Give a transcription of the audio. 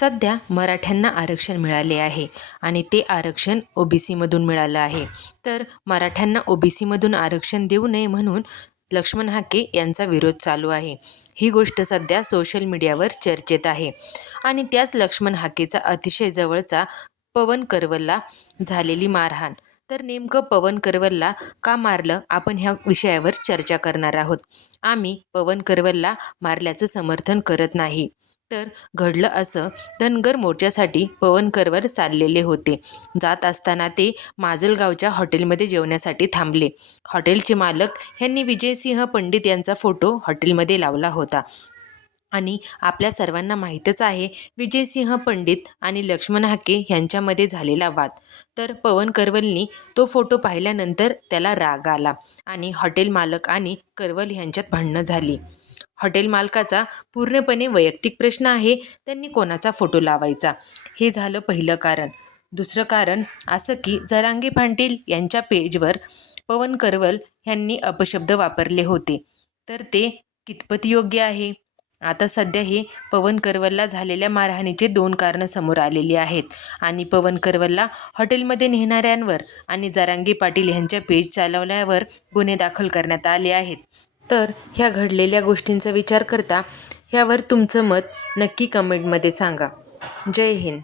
सध्या मराठ्यांना आरक्षण मिळाले आहे आणि ते आरक्षण ओ बी सीमधून मिळालं आहे. तर मराठ्यांना ओ बी सीमधून आरक्षण देऊ नये म्हणून लक्ष्मण हाके यांचा विरोध चालू आहे. ही गोष्ट सध्या सोशल मीडियावर चर्चेत आहे. आणि त्याच लक्ष्मण हाकेचा अतिशय जवळचा पवन करवलला झालेली मारहाण. तर नेमकं पवन करवलला का मारलं आपण ह्या विषयावर चर्चा करणार आहोत. आम्ही पवन करवलला मारल्याचं समर्थन करत नाही. तर घडलं असं धनगर मोर्चासाठी पवन करवर चाललेले होते. जात असताना ते माजलगावच्या हॉटेलमध्ये जेवण्यासाठी थांबले. हॉटेलचे मालक यांनी विजयसिंह पंडित यांचा फोटो हॉटेलमध्ये लावला होता. आणि आपल्या सर्वांना माहीतच आहे विजयसिंह पंडित आणि लक्ष्मण हाके यांच्यामध्ये झालेला वाद. तर पवन करवलनी तो फोटो पाहिल्यानंतर त्याला राग आला आणि हॉटेल मालक आणि करवल यांच्यात भांडणं झाली. हॉटेल मालकाचा पूर्णपणे वैयक्तिक प्रश्न आहे त्यांनी कोणाचा फोटो लावायचा? हे झालं पहिलं कारण. दुसरं कारण असं की जरांगी पाटील यांच्या पेजवर पवन करवल यांनी अपशब्द वापरले होते. तर ते कितपत योग्य आहे? आता सध्या हे पवन करवलला झालेल्या मारहाणीचे दोन कारणं समोर आलेली आहेत. आणि पवन करवलला हॉटेलमध्ये नेणाऱ्यांवर आणि जरांगी पाटील यांच्या पेज चालवल्यावर गुन्हे दाखल करण्यात आले आहेत. तर ह्या घडलेल्या गोष्टींचा विचार करता ह्यावर तुमचं मत नक्की कमेंटमध्ये सांगा. जय हिंद.